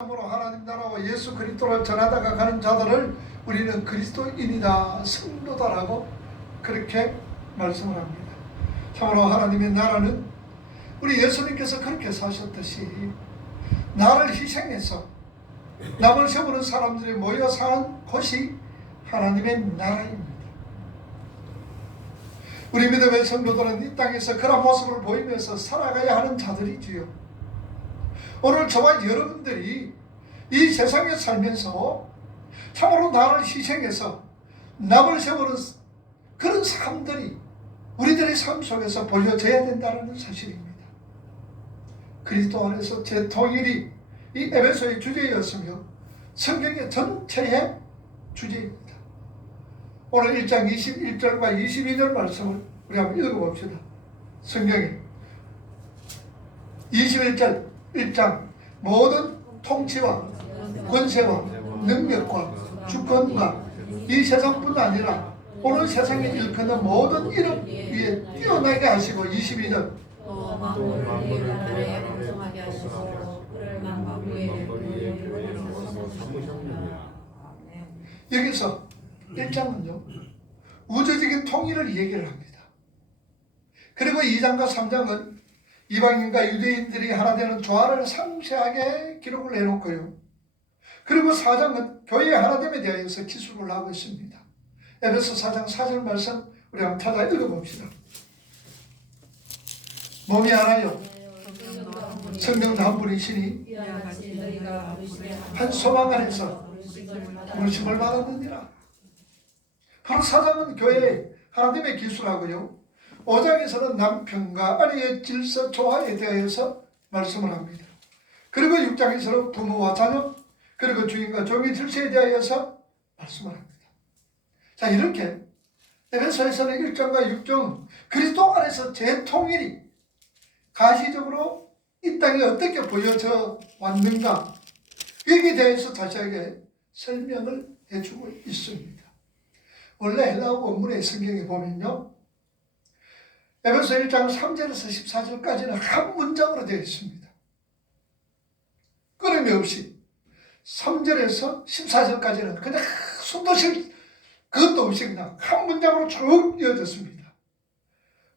참으로 하나님 나라와 예수 그리스도를 전하다가 가는 자들을 우리는 그리스도인이다, 성도다라고 그렇게 말씀을 합니다. 참으로 하나님의 나라는 우리 예수님께서 그렇게 사셨듯이 나를 희생해서 남을 세우는 사람들이 모여 사는 곳이 하나님의 나라입니다. 우리 믿음의 성도들은 이 땅에서 그런 모습을 보이면서 살아가야 하는 자들이지요. 오늘 저와 여러분들이 이 세상에 살면서 참으로 나를 희생해서 남을 세우는 그런 삶들이 우리들의 삶 속에서 보여져야 된다는 사실입니다. 그리스도 안에서 제 통일이 이 에베소의 주제였으며 성경의 전체의 주제입니다. 오늘 1장 21절과 22절 말씀을 우리 한번 읽어봅시다. 성경에 21절 1장 모든 통치와 권세와 능력과 주권과 이 세상뿐 아니라 오늘 세상에 일컫는 모든 이름 위에 뛰어나게 하시고 22절 또 만물을 위에 나라에 공정하게 하시고 그를 만국 위에 여기서 1장은요 우주적인 통일을 얘기를 합니다. 그리고 2장과 3장은 이방인과 유대인들이 하나 되는 조화를 상세하게 기록을 해놓고요. 그리고 4장은 교회의 하나됨에 대하여서 기술을 하고 있습니다. 에베소 4장 4절 말씀 우리 한번 찾아 읽어봅시다. 몸이 하나요 성령도 한 분이시니 한 소망 안에서 물심을 받았느니라. 바로 4장은 교회의 하나됨의 기술하고요. 5장에서는 남편과 아내의 질서 조화에 대해서 말씀을 합니다. 그리고 6장에서는 부모와 자녀 그리고 주인과 종의 질서에 대하여서 말씀을 합니다. 자, 이렇게 에베소에서는 1장과 6장 그리스도 안에서 재통일이 가시적으로 이 땅에 어떻게 보여져 왔는가 여기에 대해서 자세하게 설명을 해주고 있습니다. 원래 헬라어 원문의 성경에 보면요 에베소 1장 3절에서 14절까지는 한 문장으로 되어 있습니다. 끊임이 없이 3절에서 14절까지는 그냥 숨도 쉴 그것도 없이 그냥 한 문장으로 쭉 이어졌습니다.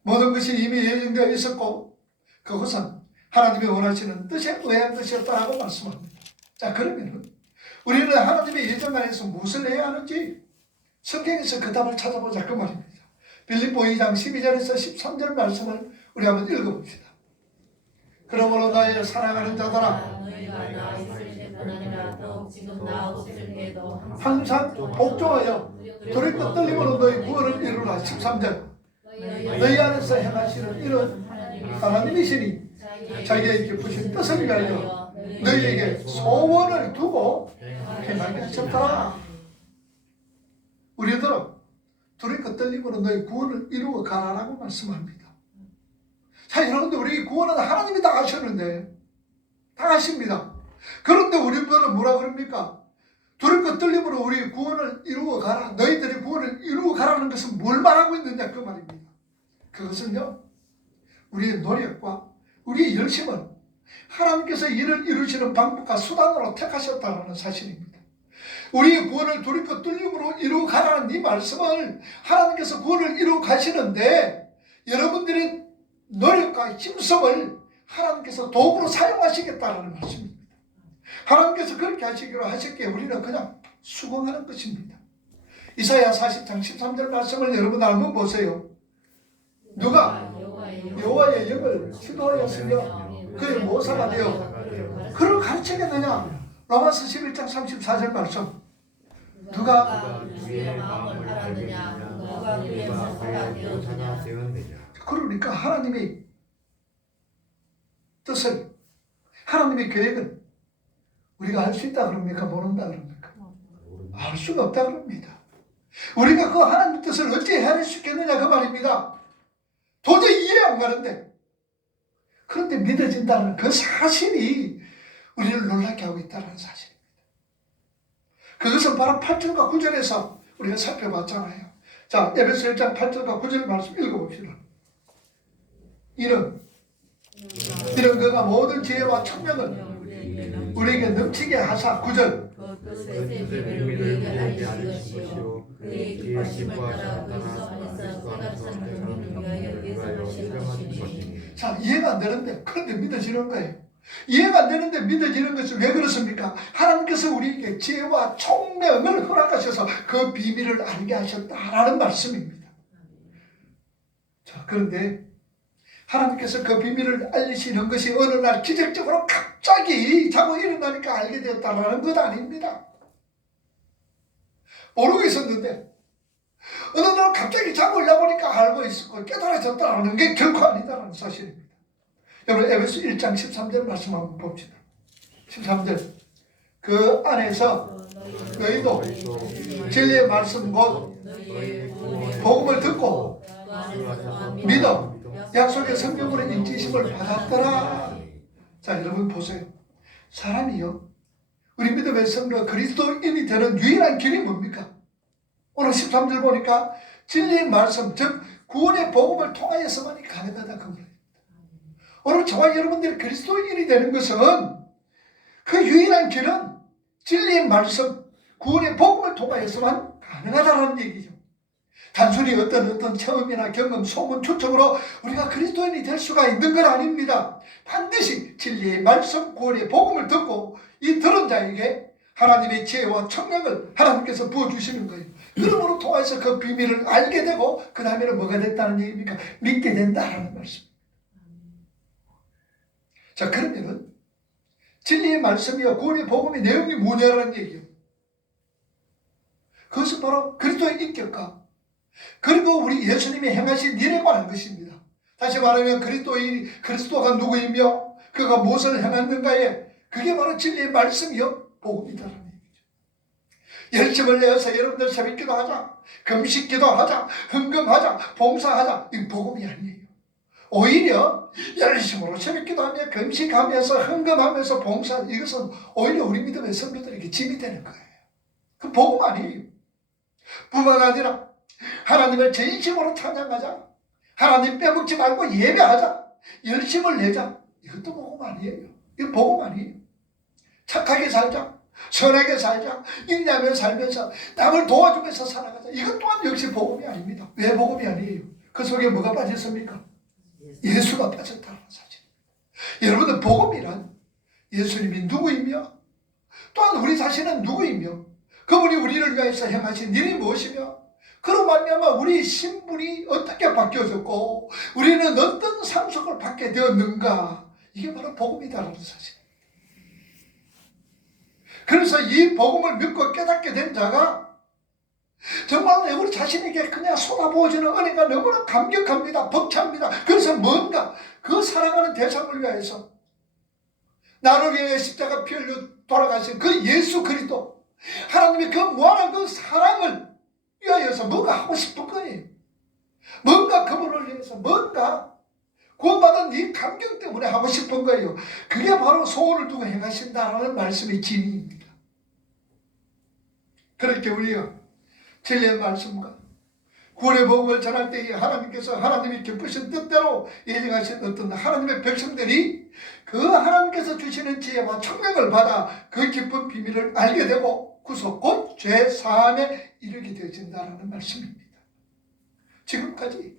모든 것이 이미 예정되어 있었고 그것은 하나님이 원하시는 뜻에 의한 것이었다라고 말씀합니다. 자, 그러면 우리는 하나님의 예정 안에서 무엇을 해야 하는지 성경에서 그 답을 찾아보자 그 말입니다. 빌립보 2장 12절에서 13절 말씀을 우리 한번 읽어봅시다. 그러므로 나의 사랑하는 자들아 항상 복종하여 두렵고 떨림으로 너희 구원을 이루라. 13절 너희 안에서 행하시는 이런 하나님이시니 자기의 깊으신 뜻을 위하여 너희에게 소원을 두고 행하게 하셨더라. 우리들은 두렵고 떨림으로 너희 구원을 이루어 가라라고 말씀합니다. 자, 여러분들 우리 구원은 하나님이 다 하셨는데 다 하십니다. 그런데 우리들은 뭐라 그럽니까? 두렵고 떨림으로 우리 구원을 이루어 가라. 너희들이 구원을 이루어 가라는 것은 뭘 말하고 있느냐 그 말입니다. 그것은요 우리의 노력과 우리의 열심을 하나님께서 이를 이루시는 방법과 수단으로 택하셨다는 사실입니다. 우리의 구원을 두렵고 떨림으로 이루어 가라는 이 말씀을 하나님께서 구원을 이루어 가시는데 여러분들의 노력과 힘성을 하나님께서 도구로 사용하시겠다는 말씀입니다. 하나님께서 그렇게 하시기로 하셨기에 우리는 그냥 수긍하는 것입니다. 이사야 40장 13절 말씀을 여러분 한번 보세요. 누가 여호와의 영을 시도하였으며 그의 모사가 되어 그를 가르치겠느냐. 로마서 11장 34절 말씀 누가 주의 마음을 알았느냐 누가 그의 모사가 되었느냐. 그러니까 하나님의 뜻을 하나님의 계획을 우리가 알 수 있다 그럽니까? 모른다 그럽니까? 알 수가 없다 그럽니다. 우리가 그 하나님의 뜻을 어찌 헤아릴 수 있겠느냐 그 말입니다. 도저히 이해 안 가는데 그런데 믿어진다는 그 사실이 우리를 놀라게 하고 있다는 사실입니다. 그것은 바로 8절과 9절에서 우리가 살펴봤잖아요. 자, 에베소 1장 8절과 9절 말씀 읽어봅시다. 이런 그가 모든 지혜와 청명을 우리에게 넘치게 하사 9절 그 뜻의 비밀을 우리에게 알리신 것이요 그의 기뻐심을 따라 그리스도 안에서 새가 찬 국민을 위하여 예정하신 것이니. 자, 이해가 안 되는데 그런데 믿어지는 거예요. 이해가 안 되는데 믿어지는 것은 왜 그렇습니까? 하나님께서 우리에게 지혜와 총명을 허락하셔서 그 비밀을 알게 하셨다라는 말씀입니다. 자, 그런데 하나님께서 그 비밀을 알리시는 것이 어느 날 기적적으로 갑자기 자고 일어나니까 알게 되었다는 것 아닙니다. 모르고 있었는데 어느 날 갑자기 자고 일어나보니까 알고 있었고 깨달아졌다는 게 결코 아니다라는 사실입니다. 여러분 에베소 1장 13절 말씀 한번 봅시다. 13절 그 안에서 너희도 진리의 말씀 곧 복음을 듣고 믿어 약속의 성경으로 인지심을 받았더라. 자, 여러분 보세요. 사람이요 우리 믿음의 성도 그리스도인이 되는 유일한 길이 뭡니까? 오늘 13절 보니까 진리의 말씀 즉 구원의 복음을 통하여서만이 가능하다 그 말입니다. 오늘 저와 여러분들이 그리스도인이 되는 것은 그 유일한 길은 진리의 말씀 구원의 복음을 통하여서만 가능하다는 얘기죠. 단순히 어떤 체험이나 경험, 소문, 추측으로 우리가 그리스도인이 될 수가 있는 건 아닙니다. 반드시 진리의 말씀, 구원의 복음을 듣고 이 들은 자에게 하나님의 지혜와 청량을 하나님께서 부어주시는 거예요. 그러므로 통해서 그 비밀을 알게 되고 그 다음에는 뭐가 됐다는 얘기입니까? 믿게 된다는 말씀. 자, 그러면은 진리의 말씀이요 구원의 복음의 내용이 뭐냐라는 얘기예요. 그것은 바로 그리스도의 인격과 그리고 우리 예수님이 행하신 일에 관한 것입니다. 다시 말하면 그리스도가 누구이며 그가 무엇을 행했는가에 그게 바로 진리의 말씀이요 복음이다라는 얘기죠. 열심을 내어서 여러분들 새벽기도 하자, 금식기도 하자, 헌금하자, 봉사하자 이 복음이 아니에요. 오히려 열심으로 새벽기도 하며 금식하면서 헌금하면서 봉사 이것은 오히려 우리 믿음의 성도들에게 짐이 되는 거예요. 그 복음 아니에요. 뿐만 아니라 하나님을 진심으로 찬양하자, 하나님 빼먹지 말고 예배하자, 열심을 내자 이것도 복음 아니에요. 이거 복음 아니에요. 착하게 살자, 선하게 살자, 인내하며 살면서 남을 도와주면서 살아가자 이것 또한 역시 복음이 아닙니다. 왜 복음이 아니에요? 그 속에 뭐가 빠졌습니까? 예수가 빠졌다는 사실입니다. 여러분들 복음이란 예수님이 누구이며 또한 우리 자신은 누구이며 그분이 우리를 위해서 행하신 일이 무엇이며 그로 말미암아 우리 신분이 어떻게 바뀌어졌고 우리는 어떤 상속을 받게 되었는가 이게 바로 복음이다라는 사실입니다. 그래서 이 복음을 믿고 깨닫게 된 자가 정말 우리 자신에게 그냥 쏟아부어지는 은혜가 너무나 감격합니다. 벅찹니다. 그래서 뭔가 그 사랑하는 대상을 위해서 나를 위해 십자가 피 흘려 돌아가신 그 예수 그리스도 하나님의 그 무한한 그 사랑을 위하여서 뭔가 하고 싶은 거예요. 뭔가 그분을 위해서 뭔가 구원받은 이 감격 때문에 하고 싶은 거예요. 그게 바로 소원을 두고 행하신다라는 말씀의 진리입니다. 그렇게 우리가 진리의 말씀과 구원의 복음을 전할 때에 하나님께서 하나님이 기쁘신 뜻대로 예정하신 어떤 하나님의 백성들이 그 하나님께서 주시는 지혜와 청명을 받아 그 기쁜 비밀을 알게 되고 구속 곧 죄 사함에 이르게 되어진다는 말씀입니다. 지금까지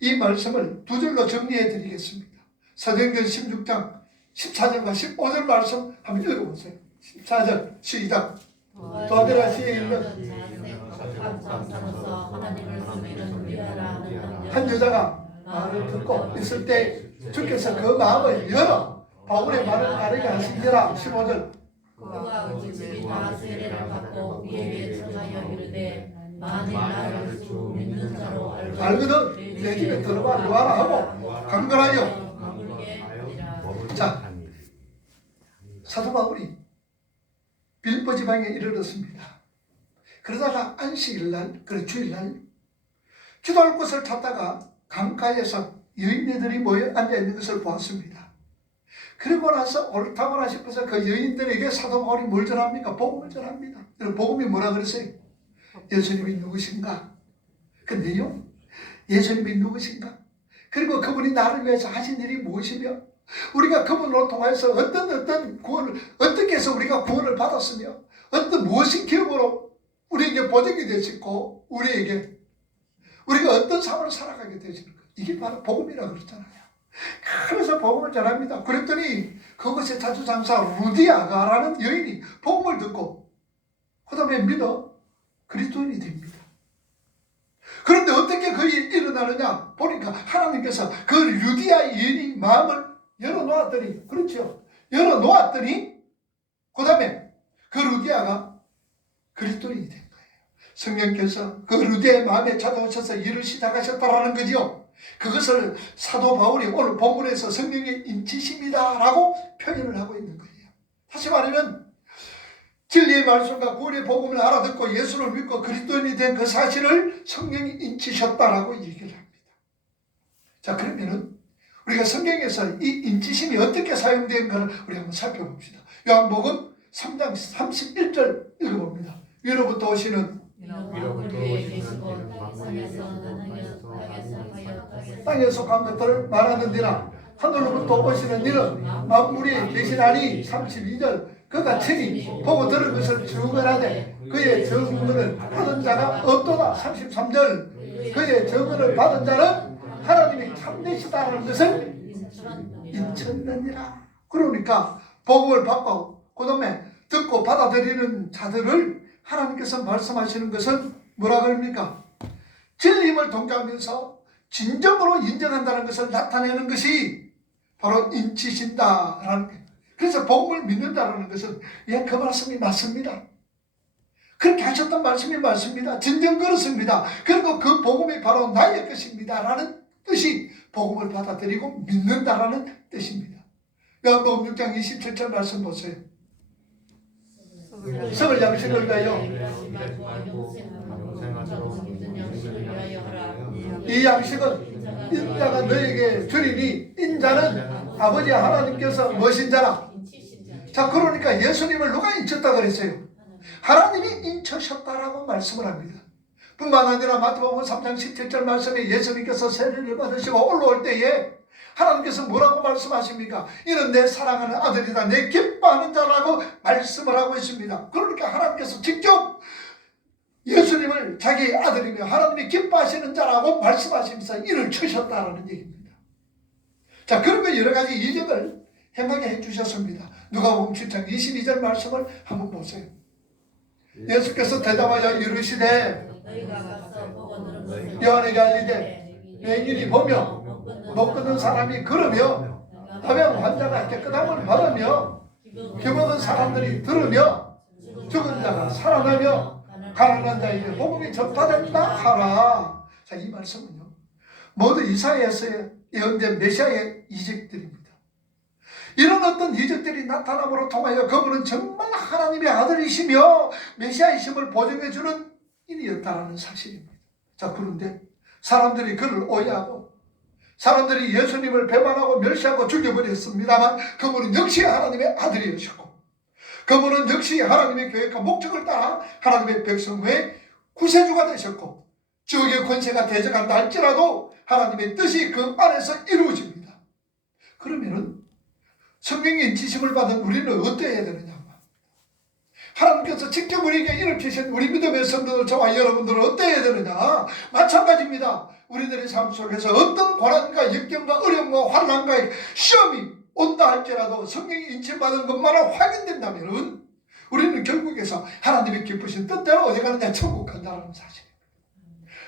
이 말씀을 두 절로 정리해 드리겠습니다. 사도행전 16장 14절과 15절 말씀 한번 읽어보세요. 14절 시작. 도하더라 시에 있는 한 여자가 말을 듣고 있을 때 주께서 그 마음을 열어 바울의 말을 따르게 하시니라. 15절 그가 온 집이 다 세례를 받고 위에 청하여 이르되 만일 나를 주 믿는 자로 알거든 내 집에 들어와 누하라 하고 강건하여. 자, 사도 바울이 빌립보 지방에 이르렀습니다. 그러다가 안식일날, 주일날 기도할 곳을 찾다가 강가에서 여인들이 모여 앉아있는 것을 보았습니다. 그리고 나서 옳다거나 싶어서 그 여인들에게 사도 바울이 뭘 전합니까? 복음을 전합니다. 복음이 뭐라 그랬어요? 예수님이 누구신가? 그 내용? 예수님이 누구신가? 그리고 그분이 나를 위해서 하신 일이 무엇이며 우리가 그분으로 통해서 어떤 구원을 어떻게 해서 우리가 구원을 받았으며 어떤 무엇이 기업으로 우리에게 보증이 되시고 우리가 어떤 삶을 살아가게 되시는 거 이게 바로 복음이라고 그랬잖아요. 그래서 복음을 전합니다. 그랬더니 그것의 자주장사 루디아가라는 여인이 복음을 듣고 그 다음에 믿어 그리스도인이 됩니다. 그런데 어떻게 그 일이 일어나느냐 보니까 하나님께서 그 루디아 여인의 마음을 열어놓았더니 그렇죠. 열어놓았더니 그 다음에 그 루디아가 그리스도인이 된 거예요. 성령께서 그 루디아의 마음에 찾아오셔서 일을 시작하셨다라는 거죠. 그것을 사도 바울이 오늘 본문에서 성령의 인치심이다 라고 표현을 하고 있는 거예요. 다시 말하면 진리의 말씀과 구원의 복음을 알아듣고 예수를 믿고 그리스도인이 된 그 사실을 성령이 인치셨다라고 얘기를 합니다. 자, 그러면은 우리가 성경에서 이 인치심이 어떻게 사용되는가를 우리 한번 살펴봅시다. 요한복음 3장 31절 읽어봅니다. 위로부터 오시는 땅에 속한 것들을 말하는디라 하늘로부터 오시는 이는 만물이 계시나니 32절 그가 친히 보고 들은 것을 증언하되 그의 증언을 받은 자가 없도다. 33절 그의 증언을 받은 자는 하나님이 참되시다는 것을 인쳤느니라. 그러니까 복음을 받고 그 다음에 듣고 받아들이는 자들을 하나님께서 말씀하시는 것은 뭐라 그럽니까? 진리임을 동조하면서 진정으로 인정한다는 것을 나타내는 것이 바로 인치신다라는 거예요. 그래서 복음을 믿는다는 것은 그 말씀이 맞습니다. 그렇게 하셨던 말씀이 맞습니다. 진정 그렇습니다. 그리고 그 복음이 바로 나의 것입니다 라는 뜻이 복음을 받아들이고 믿는다라는 뜻입니다. 요한복음 6장 27절 말씀 보세요. 성을 양식을 위하여 이 양식은 인자가 너에게 주리니 인자는 아버지 하나님께서 무엇인 자라. 자, 그러니까 예수님을 누가 인쳤다 그랬어요? 하나님이 인쳐셨다라고 말씀을 합니다. 뿐만 아니라 마태복음 3장 17절 말씀에 예수님께서 세례를 받으시고 올라올 때에 하나님께서 뭐라고 말씀하십니까? 이는 내 사랑하는 아들이다, 내 기뻐하는 자라고 말씀을 하고 있습니다. 그러니까 하나님께서 직접 예수님을 자기의 아들이며 하나님이 기뻐하시는 자라고 말씀하시면서 이를 치셨다라는 얘기입니다. 자, 그러면 여러 가지 이적을 행하게 해주셨습니다. 누가복음 7장 22절 말씀을 한번 보세요. 예수께서 대답하여 이르시되 요한에게 알리되 맹인이 보며 못 걷는 사람이 걸으며 다병 환자가 깨끗함을 받으며 기먹은 사람들이 들으며 죽은 자가 살아나며 가난한 자에게 복음이 전파된다 하라. 자, 이 말씀은요 모두 이사야에서 예언된 메시아의 이적들입니다. 이런 어떤 이적들이 나타남으로 통하여 그분은 정말 하나님의 아들이시며 메시아이심을 보증해주는 인이었다라는 사실입니다. 자, 그런데 사람들이 그를 오해하고 사람들이 예수님을 배반하고 멸시하고 죽여버렸습니다만 그분은 역시 하나님의 아들이셨고 그분은 역시 하나님의 계획과 목적을 따라 하나님의 백성 외에 구세주가 되셨고 지옥의 권세가 대적한다 할지라도 하나님의 뜻이 그 안에서 이루어집니다. 그러면은 성령의 인치심을 받은 우리는 어때야 되느냐? 하나님께서 직접 우리에게 일으키신 우리 믿음의 성도들 저와 여러분들은 어때야 되느냐? 마찬가지입니다. 우리들의 삶 속에서 어떤 고난과 역경과 어려움과 환난과 시험이 온다 할지라도 성령이 인치받은 것만은 확인된다면 우리는 결국에서 하나님이 기쁘신 뜻대로 어디 가느냐? 천국 간다는 사실입니다.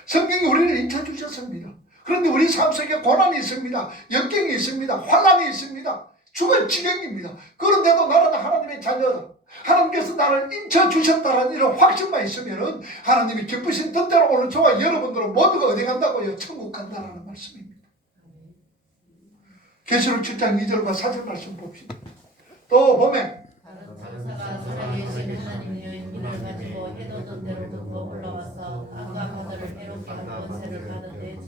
성령이 우리를 인쳐주셨습니다. 그런데 우리 삶 속에 고난이 있습니다. 역경이 있습니다. 환난이 있습니다. 죽을 지경입니다. 그런데도 나는 하나님의 자녀다. 하나님께서 나를 인쳐주셨다는 이런 확신만 있으면 하나님이 기쁘신 뜻대로 오늘 저와 여러분들은 모두가 어디 간다고요? 천국 간다라는 말씀입니다. 계시록 7장 2절과 4절 말씀 봅시다. 또 보면 살아계신 하나님 여인을 가지고 해돋은 데로부터 올라와서 땅과 바다를 해롭게 한 권세를 받은데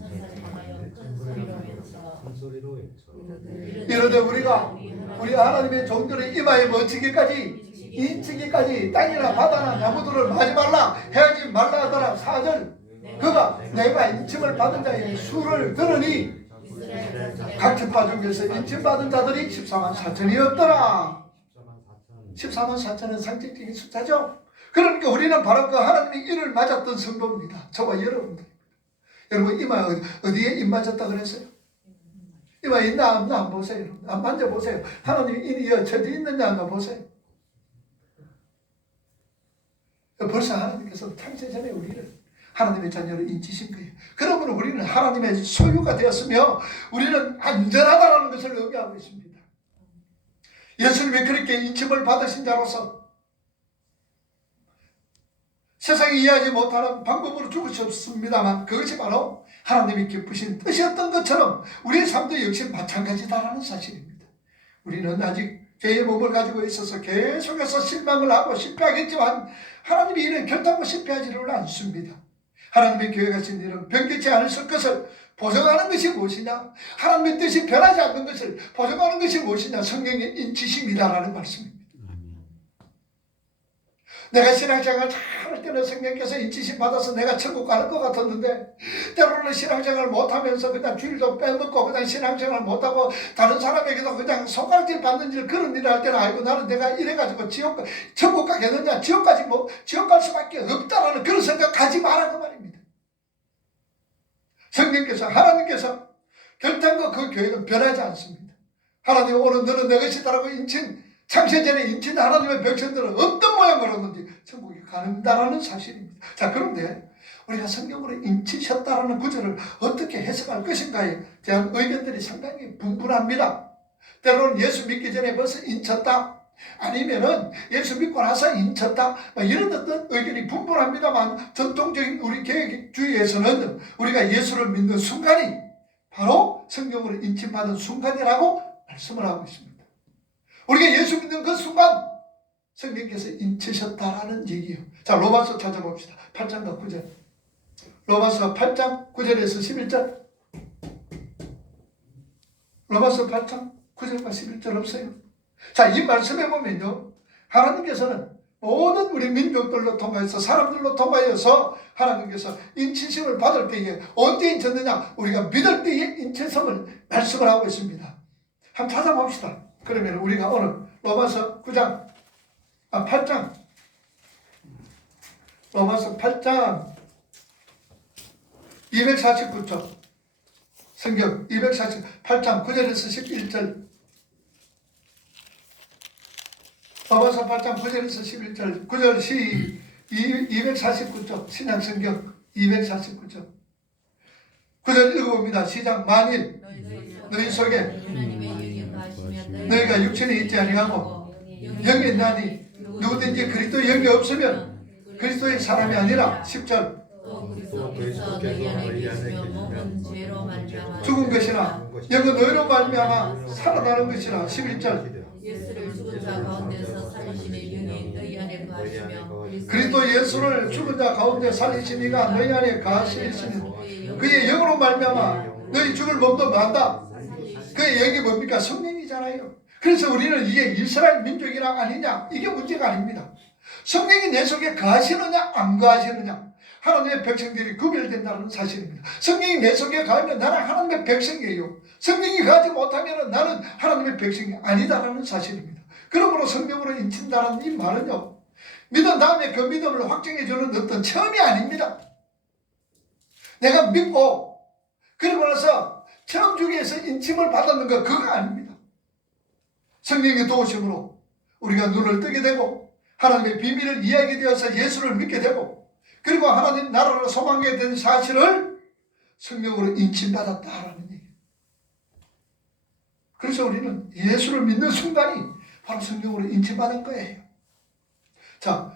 천사를 향하여 큰 소리로 외쳐 이러되 우리가 우리 하나님의 종들의 이마에 멈추기까지 인치기까지 땅이나 바다나 나무들을 하지 말라 해하지 말라 하더라. 4절 그가 내가 인침을 받은 자의 수를 들으니 각집파 중에서 인침받은 자들이 14만 4천이었더라. 14만 4천은 상징적인 숫자죠. 그러니까 우리는 바로 그 하나님의 인을 맞았던 성도입니다. 저와 여러분들. 여러분 이마 어디에 인 맞았다 그랬어요? 이마 있나 없나 한번 보세요. 한번 만져보세요. 하나님의 인이 저기 있느냐 한번 보세요. 벌써 하나님께서 창세 전에 우리를 하나님의 자녀로 인치신 거예요. 그러므로 우리는 하나님의 소유가 되었으며 우리는 안전하다는 것을 의미하고 있습니다. 예수님이 그렇게 인침을 받으신 자로서 세상이 이해하지 못하는 방법으로 죽으셨습니다만 그것이 바로 하나님이 기쁘신 뜻이었던 것처럼 우리의 삶도 역시 마찬가지다라는 사실입니다. 우리는 아직 죄의 몸을 가지고 있어서 계속해서 실망을 하고 실패하겠지만 하나님이 이런 결단과 실패하지를 않습니다. 하나님의 교회 가신 일은 변개치 않으실 것을 보증하는 것이 무엇이냐? 하나님의 뜻이 변하지 않는 것을 보증하는 것이 무엇이냐? 성령의 인치심이다라는 말씀입니다. 내가 신앙생활 잘할 때는 성령께서 인치심 받아서 내가 천국 가는 것 같았는데 때로는 신앙생활 못하면서 그냥 주일도 빼먹고 그냥 신앙생활 못하고 다른 사람에게도 그냥 손가락질 받는 일 그런 일을 할 때는 아이고 나는 내가 이래가지고 천국 가겠느냐 지옥까지 지옥 갈 수밖에 없다라는 그런 생각하지 말라고 말입니다. 성령께서 하나님께서 결단과 그 계획은 변하지 않습니다. 하나님 오늘 너는 내 것이다라고 인친 창세전에 인친 하나님의 백성들은 어떤 모양으로든지 천국에 가는다라는 사실입니다. 자, 그런데 우리가 성경으로 인치셨다라는 구절을 어떻게 해석할 것인가에 대한 의견들이 상당히 분분합니다. 때로는 예수 믿기 전에 벌써 인쳤다, 아니면은 예수 믿고 나서 인쳤다, 이런 어떤 의견이 분분합니다만 전통적인 우리 개혁주의에서는 우리가 예수를 믿는 순간이 바로 성경으로 인침받은 순간이라고 말씀을 하고 있습니다. 우리가 예수 믿는 그 순간 성령께서 인치셨다라는 얘기예요. 자, 로마서 찾아봅시다. 8장과 9절. 로마서 8장 9절에서 11절. 로마서 8장 9절과 11절 없어요. 자, 이 말씀에 보면요, 하나님께서는 모든 우리 민족들로 통하여서 사람들로 통하여서 하나님께서 인치심을 받을 때에 언제 인쳤느냐? 우리가 믿을 때에 인치심을 말씀을 하고 있습니다. 한번 찾아봅시다. 그러면 우리가 오늘 로마서 8장 로마서 8장 249쪽 성경 248장 9절에서 11절 로마서 8장 9절에서 11절 9절 249쪽 신약성경 249쪽 9절 읽어봅니다. 시작. 만일 너희 속에 너희가 육신에 있지 아니하고 영에 있나니 누구든지 그리스도 영이 없으면 그리스도의 사람이 아니라 10절 죽은 것이나 영은 너희로 말미암아 살아나는 것이라 11절 그리스도 예수를 죽은 자 가운데 살리시니가 너희 안에 거하시니 그의 영으로 말미암아 너희 죽을 몸도 만다. 그의 영이 뭡니까? 성령이잖아요. 그래서 우리는 이게 이스라엘 민족이나 아니냐, 이게 문제가 아닙니다. 성령이 내 속에 거하시느냐 안 거하시느냐, 하나님의 백성들이 구별된다는 사실입니다. 성령이 내 속에 거하면 나는 하나님의 백성이에요. 성령이 거하지 못하면 나는 하나님의 백성이 아니다라는 사실입니다. 그러므로 성령으로 인친다는 이 말은요, 믿은 다음에 그 믿음을 확정해주는 어떤 체험이 아닙니다. 내가 믿고 그러고 나서 체험 중에서 인침을 받았는 거 그거 아닙니다. 성령의 도우심으로 우리가 눈을 뜨게 되고 하나님의 비밀을 이해하게 되어서 예수를 믿게 되고 그리고 하나님 나라를 소망하게 된 사실을 성령으로 인침받았다라는 얘기예요. 그래서 우리는 예수를 믿는 순간이 바로 성령으로 인침받은 거예요. 자,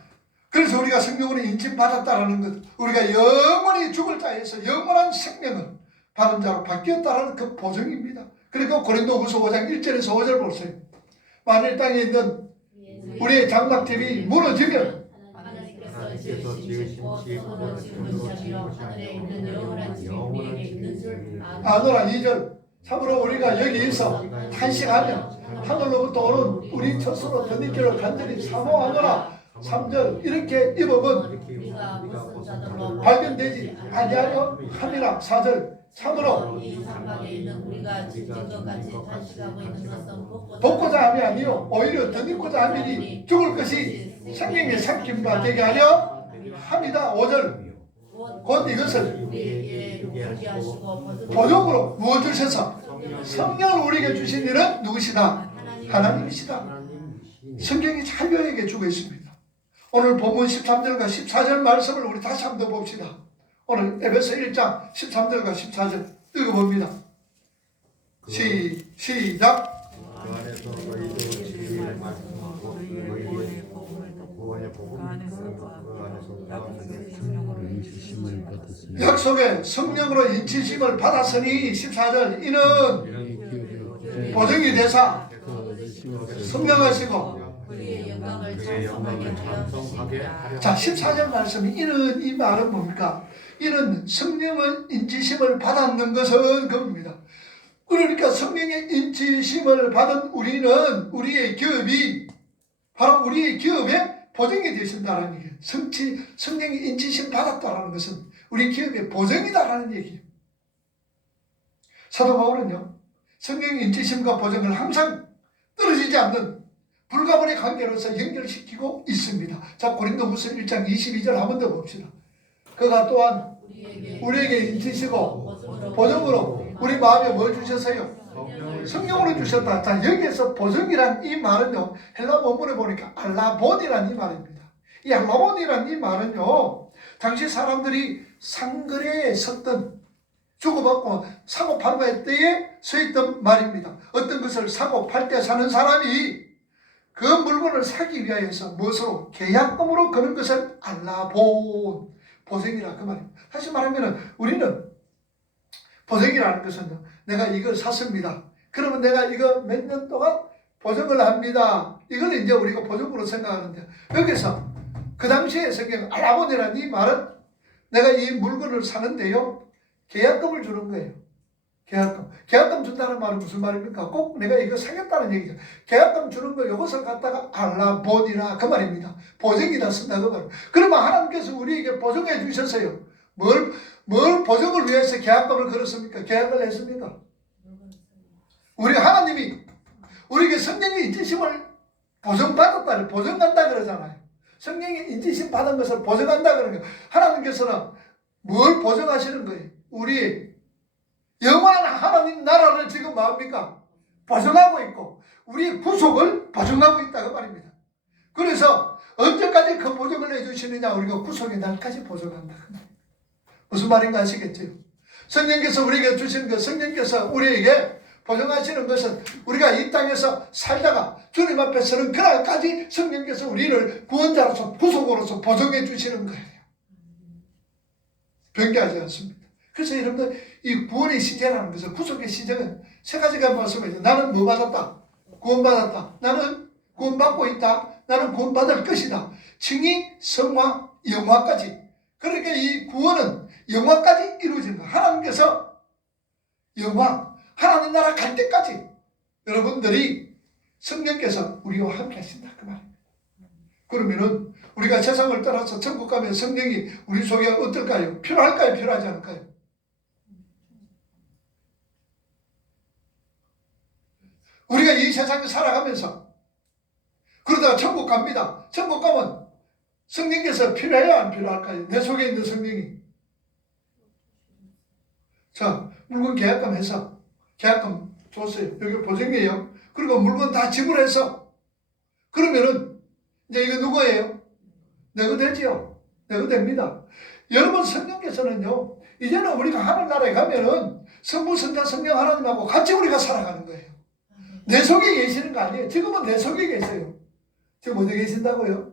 그래서 우리가 성령으로 인침받았다라는 것, 우리가 영원히 죽을 자에서 영원한 생명을 받은 자로 바뀌었다는 그 보증입니다. 그리고 고린도후서 5장 1절에서 5절 보세요. 만일 땅에 있는 우리의 장막집이 무너지면 하나님께서 지으신 아노라 2절 참으로 우리가 여기서 탄식하며 하늘로부터 오는 우리 첫수로 덧입기를 간절히 사모하노라 3절 이렇게 입으면 발견되지 아니하려 함이라 4절 참으로 이 상방에 있는 우리가 지진 것 같이 단식하고 있는 것은 복고자 함이 아니요 오히려 덧입고자 함이니 죽을 것이 생명의 삼킴 바 되게 하려 합니다. 5절 곧 이것을 우리에게 준비하시고 보정으로 부어 주셔서 성령을 우리에게 주신 이는 누구시다? 하나님이시다. 성경이 자녀에게 주고 있습니다. 오늘 본문 13절과 14절 말씀을 우리 다시 한번 봅시다. 오늘 에베소 1장 13절과 14절 읽어봅니다. 시작. 그 안에서 너희도 진리의 말씀하고 너희의 구원의 복음 그 안에서 인치심을 받았으니 약속의 성령으로 인치심을 받았으니 14절 이는 보증이 되사 성령하시고 그의 영광을 그의 영광을 찬송하게 찬송하게 하려 하려 자 14절 말씀이 이는 이 말은 뭡니까? 이는 성령의 인치심을 받았는 것은 겁니다. 그러니까 성령의 인치심을 받은 우리는 우리의 기업이 바로 우리의 기업의 보증이 되신다는 얘기예요. 성령의 인치심 받았다는 것은 우리 기업의 보증이다라는 얘기예요. 사도 바울은요, 성령의 인치심과 보증을 항상 떨어지지 않는 불가분의 관계로서 연결시키고 있습니다. 자, 고린도후서 1장 22절 한 번 더 봅시다. 그가 또한 우리에게 인치시고 보증으로 우리 마음에 뭘 주셨어요? 성령으로 주셨다. 자, 여기에서 보증이란 이 말은요, 헬라 원문에 보니까 알라본이란 이 말입니다. 이 알라본이란 이 말은요, 당시 사람들이 상거래에 섰던, 주고받고 사고 팔고 할 때에 서있던 말입니다. 어떤 것을 사고 팔 때 사는 사람이 그 물건을 사기 위하여서 무엇으로? 계약금으로 거는 것을 알라본, 보증이라 그 말입니다. 다시 말하면 우리는 보증이라는 것은 내가 이걸 샀습니다. 그러면 내가 이거 몇 년 동안 보증을 합니다. 이걸 이제 우리가 보증으로 생각하는데, 여기서 그 당시에 성경 알라본이라는 이 말은 내가 이 물건을 사는데요, 계약금을 주는 거예요. 계약금 준다는 말은 무슨 말입니까? 꼭 내가 이거 사겠다는 얘기죠. 계약금 주는 거 이것을 갖다가 알라본이라 그 말입니다. 보증이다 쓴다 그 말입니다. 그러면 하나님께서 우리에게 보증해 주셨어요. 뭘 보증을 위해서 계약금을 걸었습니까? 계약을 했습니까? 우리 하나님이 우리에게 성령의 인치심을 보증받았다, 보증한다 그러잖아요. 성령의 인치심 받은 것을 보증한다 그러는 거예요. 하나님께서는 뭘 보증하시는 거예요? 우리 영원한 하나님 나라를 지금 뭡니까? 보증하고 있고 우리의 구속을 보증하고 있다 그 말입니다. 그래서 언제까지 그 보증을 해주시느냐? 우리가 구속의 날까지 보증한다 그 말입니다. 무슨 말인가 아시겠죠? 성령께서 우리에게 주시는 것, 성령께서 우리에게 보증하시는 것은 우리가 이 땅에서 살다가 주님 앞에 서는 그날까지 성령께서 우리를 구원자로서 구속으로서 보증해 주시는 거예요. 변개하지 않습니다. 그래서 여러분들 이 구원의 시제라는 것은, 구속의 시제는 세 가지가 말씀해요. 나는 뭐 받았다? 구원받았다. 나는 구원받고 있다. 나는 구원받을 것이다. 칭의, 성화, 영화까지. 그러니까 이 구원은 영화까지 이루어지는 거예요. 하나님께서 영화, 하나님 나라 갈 때까지 여러분들이 성령께서 우리와 함께 하신다 그 말입니다. 그러면은 우리가 세상을 떠나서 천국 가면 성령이 우리 속에 어떨까요? 필요할까요? 필요하지 않을까요? 우리가 이 세상에 살아가면서 그러다가 천국 갑니다. 천국 가면 성령께서 필요해야 안 필요할까요? 내 속에 있는 성령이. 자, 물건 계약금 해서 계약금 줬어요. 여기 보증이에요. 그리고 물건 다 지불해서 그러면은 이제 이거 누구예요? 내가 되지요. 내가 됩니다. 여러분, 성령께서는요, 이제는 우리가 하늘나라에 가면은 성부, 성자, 성령 하나님하고 같이 우리가 살아가는 거예요. 내 속에 계시는 거 아니에요. 지금은 내 속에 계세요. 지금 어디 계신다고요?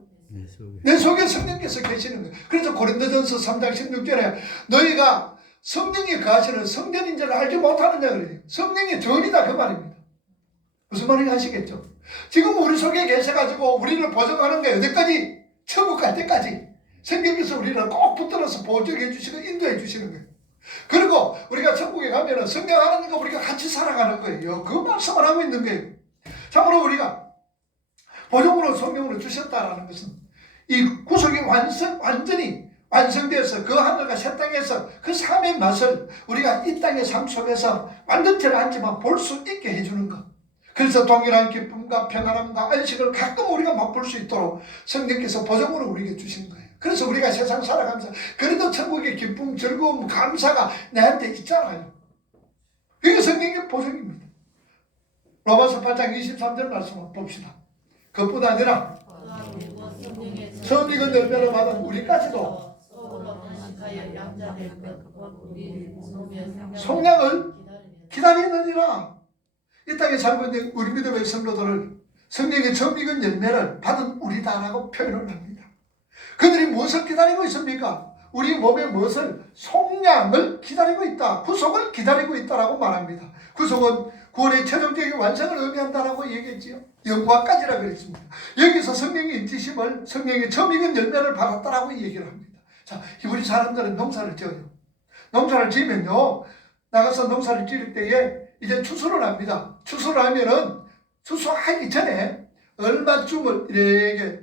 내 속에 성령께서 계시는 거예요. 그래서 고린도전서 3장 16절에 너희가 성령이 거하시는 성전인 줄 알지 못하느냐 그래요. 성령이 전이다 그 말입니다. 무슨 말인지 아시겠죠? 지금 우리 속에 계셔가지고 우리를 보증하는 게 어디까지? 천국 갈 때까지 성령께서 우리를 꼭 붙들어서 보증해 주시고 인도해 주시는 거예요. 그리고 우리가 천국에 가면은 성령 하나님과 우리가 같이 살아가는 거예요. 그 말씀을 하고 있는 거예요. 참으로 우리가 보증으로 성령으로 주셨다라는 것은 이 구속이 완전히 완성되어서 그 하늘과 새 땅에서 그 삶의 맛을 우리가 이 땅의 삶 속에서 완전체를 앉지만 볼 수 있게 해주는 것. 그래서 동일한 기쁨과 평안함과 안식을 가끔 우리가 맛볼 수 있도록 성령께서 보정으로 우리에게 주신 거예요. 그래서 우리가 세상 살아가면서 그래도 천국의 기쁨, 즐거움, 감사가 내한테 있잖아요. 그게 성령의 보정입니다. 로마서 8장 23절 말씀을 봅시다. 그뿐 아니라 선익은 열매를 받은 우리까지도 속량을 기다리느니라. 이 땅에 살고 있는 우리 믿음의 성도들을 성령의 점 익은 열매를 받은 우리다라고 표현을 합니다. 그들이 무엇을 기다리고 있습니까? 우리 몸의 무엇을? 속량을 기다리고 있다. 구속을 기다리고 있다라고 말합니다. 구속은 구원의 최종적인 완성을 의미한다라고 얘기했지요. 영광까지라 그랬습니다. 여기서 성령의 인지심을 성령의 점 익은 열매를 받았다라고 얘기를 합니다. 자, 우리 사람들은 농사를 지어요. 농사를 지면요, 나가서 농사를 지을 때에 이제 추수를 합니다. 추수를 하면은 추수하기 전에 얼마쯤을 이렇게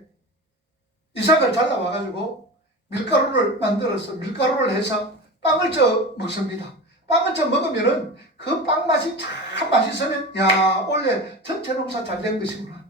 이삭을 잘라와가지고 밀가루를 만들어서 밀가루를 해서 빵을 쪄 먹습니다. 빵을 쪄 먹으면은 그 빵 맛이 참 맛있으면 야, 원래 전체 농사 잘 된 것이구나.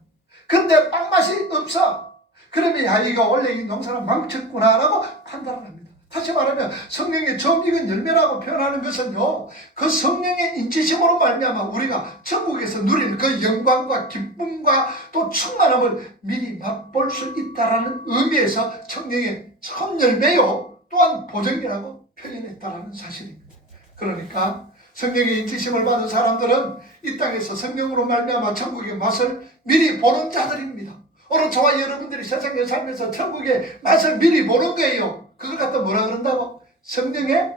근데 빵 맛이 없어. 그러면 야, 이거 원래 이 농사는 망쳤구나라고 판단을 합니다. 다시 말하면 성령의 점 익은 열매라고 표현하는 것은요, 그 성령의 인지심으로 말미암아 우리가 천국에서 누리는 그 영광과 기쁨과 또 충만함을 미리 맛볼 수 있다라는 의미에서 성령의 첫 열매요, 또한 보정이라고 표현했다라는 사실입니다. 그러니까 성령의 인지심을 받은 사람들은 이 땅에서 성령으로 말미암아 천국의 맛을 미리 보는 자들입니다. 오늘 저와 여러분들이 세상에 살면서 천국의 맛을 미리 보는 거예요. 그걸 갖다 뭐라 그런다고? 성령의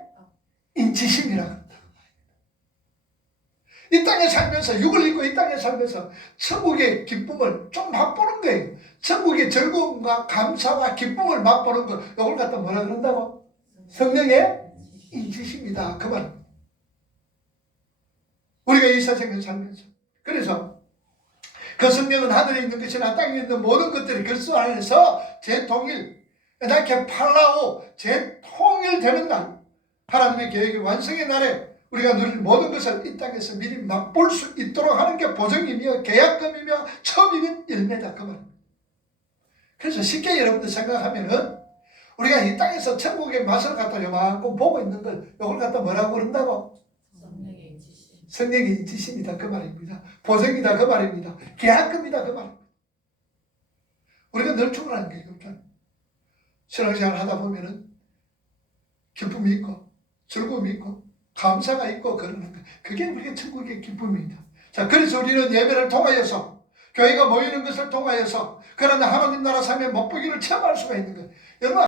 인지심이라고 그런다. 이 땅에 살면서, 육을 입고 이 땅에 살면서 천국의 기쁨을 좀 맛보는 거예요. 천국의 즐거움과 감사와 기쁨을 맛보는 거, 이걸 갖다 뭐라 그런다고? 성령의 인지심이다. 그 말. 우리가 이 세상에 살면서. 그래서 그 성령은 하늘에 있는 것이나 땅에 있는 모든 것들이 그리스도 안에서 재통일, 이렇게 팔라오 재통일되는 날, 하나님의 계획의 완성의 날에 우리가 누릴 모든 것을 이 땅에서 미리 맛볼 수 있도록 하는 게 보증이며 계약금이며 처음 익은 열매다. 그 말입니다. 그래서 쉽게 여러분들 생각하면은 우리가 이 땅에서 천국의 맛을 갖다 요만큼 보고 있는 걸 이걸 갖다 뭐라고 그런다고? 성령의 인지심이다. 그 말입니다. 보증이다. 그 말입니다. 계약금이다. 그 말입니다. 우리가 늘 죽으라는 게 이겁니다. 신앙생활 하다 보면은 기쁨이 있고 즐거움이 있고 감사가 있고 그러는 거, 그게 우리가 천국의 기쁨입니다. 자, 그래서 우리는 예배를 통하여서 교회가 모이는 것을 통하여서 그러나 하나님 나라 삶의 맛보기를 체험할 수가 있는 거예요. 여러분